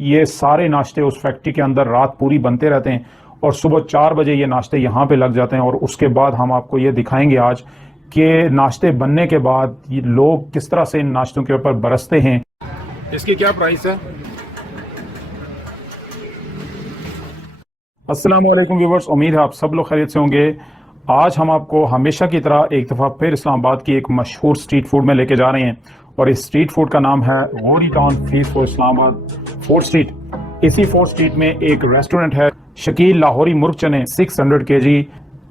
ये सारे नाश्ते उस फैक्ट्री के अंदर रात पूरी बनते रहते हैं और सुबह 4 बजे ये नाश्ते यहाँ पे लग जाते हैं। और उसके बाद हम आपको ये दिखाएंगे आज कि नाश्ते बनने के बाद ये लोग किस तरह से इन नाश्तों के ऊपर बरसते हैं। इसकी क्या प्राइस है? अस्सलाम वालेकुम व्यूवर्स, उम्मीद है आप सब लोग खैरियत से होंगे। आज हम आपको हमेशा की तरह एक दफ़ा फिर इस्लामाबाद की एक मशहूर स्ट्रीट फूड में लेके जा रहे हैं और इस स्ट्रीट फूड का नाम है गोरी town fees for Islamabad fourth street. इसी फोर्थ स्ट्रीट में एक रेस्टोरेंट है शकील लाहौरी मुर्ग चने 600 kg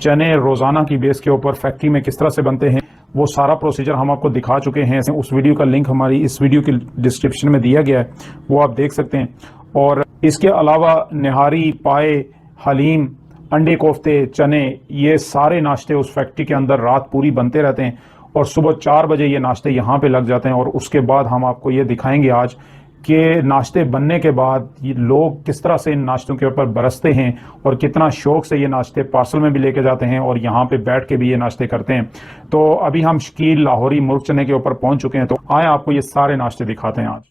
चने रोज़ाना की बेस के ऊपर फैक्ट्री में किस तरह से बनते हैं वो सारा प्रोसीजर हम आपको दिखा चुके हैं। उस वीडियो का लिंक हमारी इस वीडियो की डिस्क्रिप्शन में दिया गया है, वो आप देख सकते हैं। और इसके अलावा निहारी, पाए, हलीम, अंडे कोफ्ते, चने, ये सारे नाश्ते उस फैक्ट्री के अंदर रात पूरी बनते रहते हैं और सुबह 4 बजे ये नाश्ते यहाँ पे लग जाते हैं। और उसके बाद हम आपको ये दिखाएंगे आज कि नाश्ते बनने के बाद ये लोग किस तरह से इन नाश्तों के ऊपर बरसते हैं और कितना शौक से ये नाश्ते पार्सल में भी लेके जाते हैं और यहाँ पे बैठ के भी ये नाश्ते करते हैं। तो अभी हम शकील लाहौरी मुर्ग चने के ऊपर पहुंच चुके हैं, तो आए आपको ये सारे नाश्ते दिखाते हैं आज।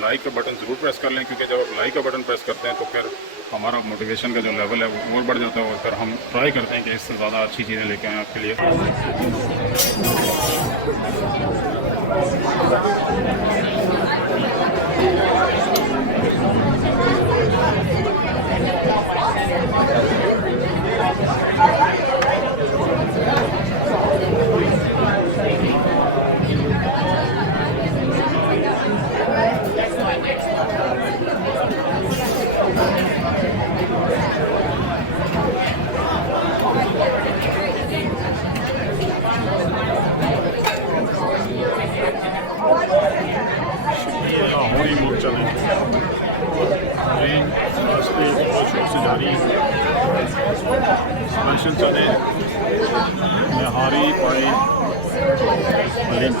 लाइक का बटन ज़रूर प्रेस कर लें, क्योंकि जब आप लाइक का बटन प्रेस करते हैं तो फिर हमारा मोटिवेशन का जो लेवल है वो और बढ़ जाता है और फिर हम ट्राई करते हैं कि इससे ज़्यादा अच्छी चीज़ें लेके आएँ आपके लिए। लाहौरी मुर्ग चने नाश्ते बहुत शौक से जारी है। स्पेशल चने, निहारी, पाई, हलीम।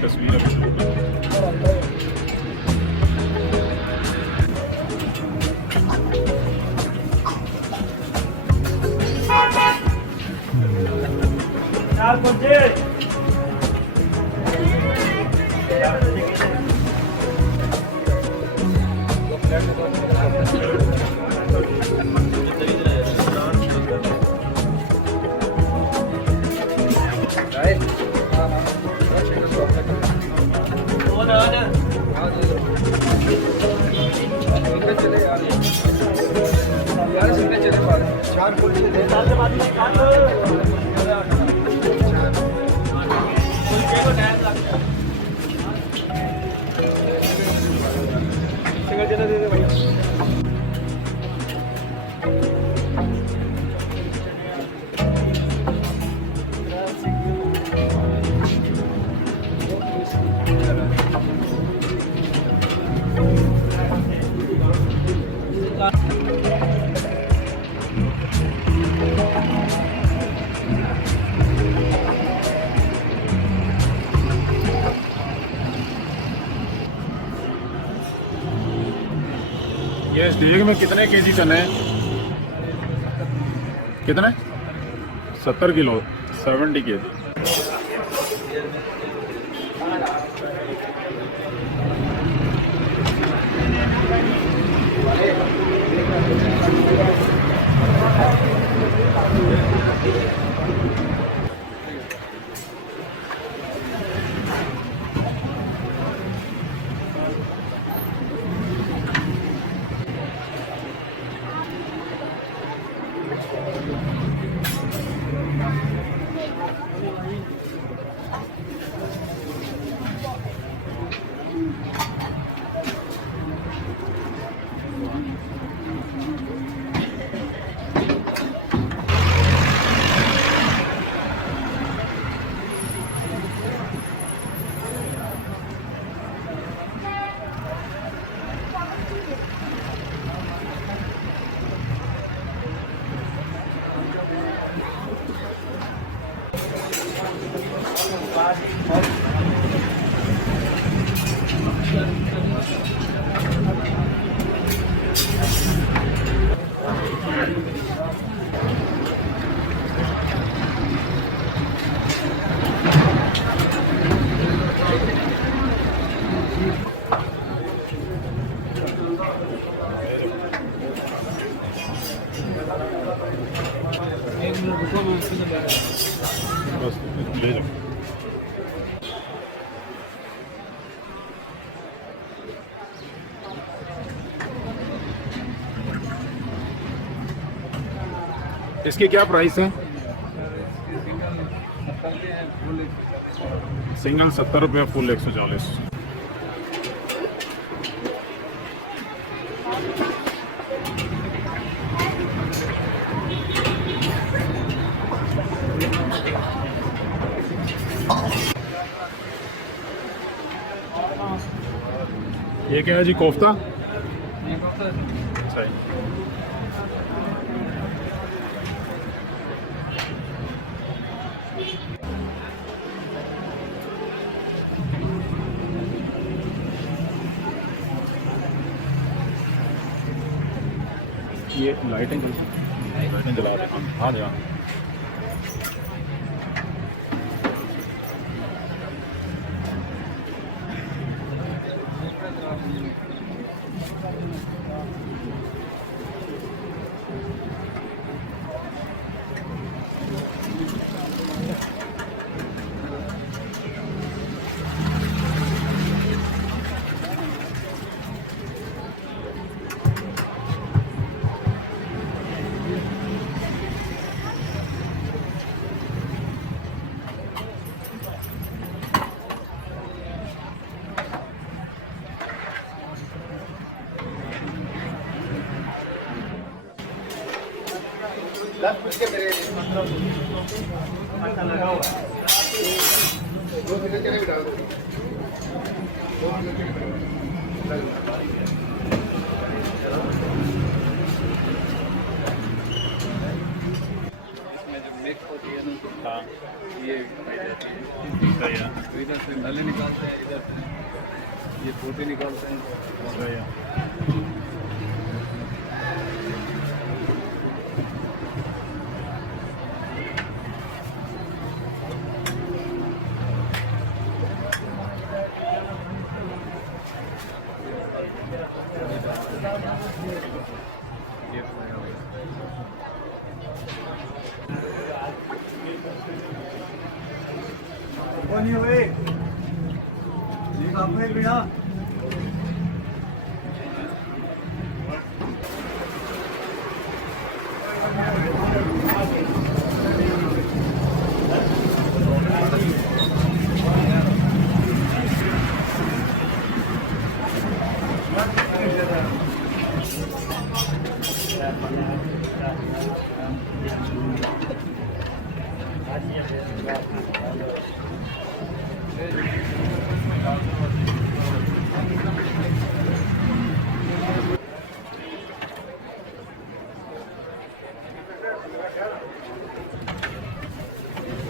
तस्वीर ये इस डिग में कितने केजी चने हैं? कितने? 70 किलो, 70 kg। इसकी क्या प्राइस है? सिंगल 70 रुपये, फुल 140। ये क्या है जी? कोफ्ता। सही। ये लाइटें जला रहे हैं। हाँ जी हाँ। इसमें जो मिक्स होती है ना, हाँ ये खाई जाती है। सही है। तो इधर से नले निकालते हैं, इधर से ये पोते निकालते हैं। सही है। ये फ्राई हो गया।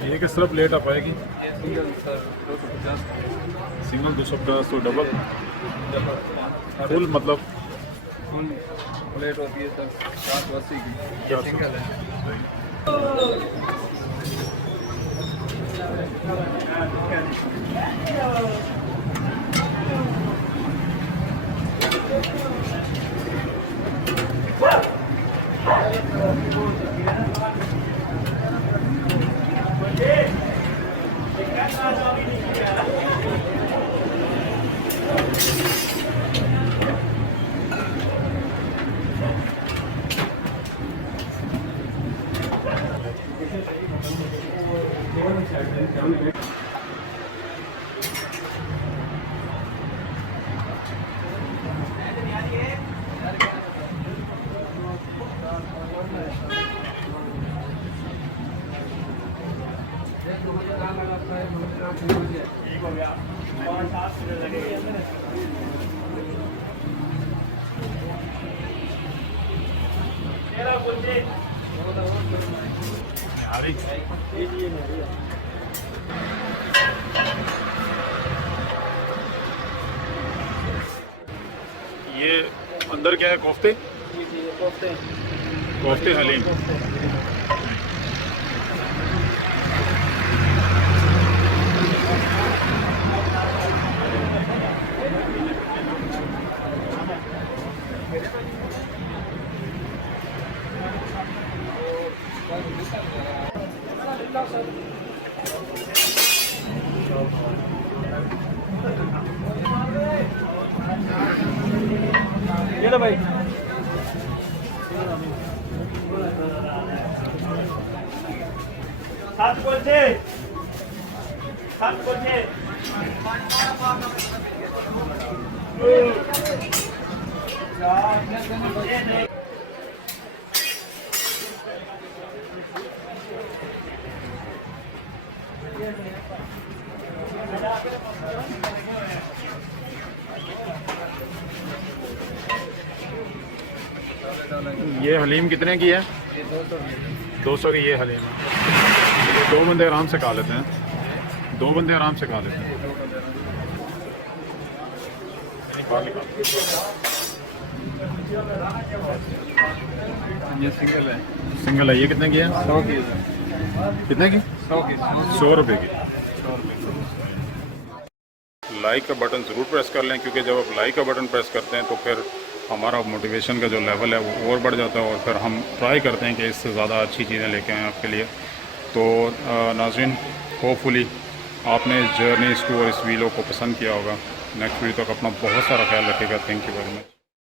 ये किस तरह प्लेट आ पाएगी? ये सिंगल सर 250। सिंगल 250, तो डबल डबल फुल मतलब फुल प्लेट होती है सर 780 की। ये 480 सिंगल है। सही। ये अंदर क्या है? कोफ्ते। कोफ्ते हलीम। ये लो भाई। ये हलीम कितने की है? ये 200 200 की ये हलीम है। ये दो बंदे आराम से खा लेते हैं, दो बंदे आराम से खा लेते हैं। ये सिंगल है, सिंगल है, ये कितने की है? 100 की है, कितने की? 100 की, 100 रुपये की। 100 रुपये। लाइक का बटन ज़रूर प्रेस कर लें, क्योंकि जब आप लाइक का बटन प्रेस करते हैं तो फिर हमारा मोटिवेशन का जो लेवल है वो और बढ़ जाता है और फिर हम ट्राई करते हैं कि इससे ज़्यादा अच्छी चीज़ें लेके आएँ आपके लिए। तो नाज़रीन, होपफुली आपने इस जर्नी, इस टूर, इस वीडियो को पसंद किया होगा। नेक्स्ट वीडियो तक अपना बहुत सारा ख्याल रखिएगा। Thank you very much.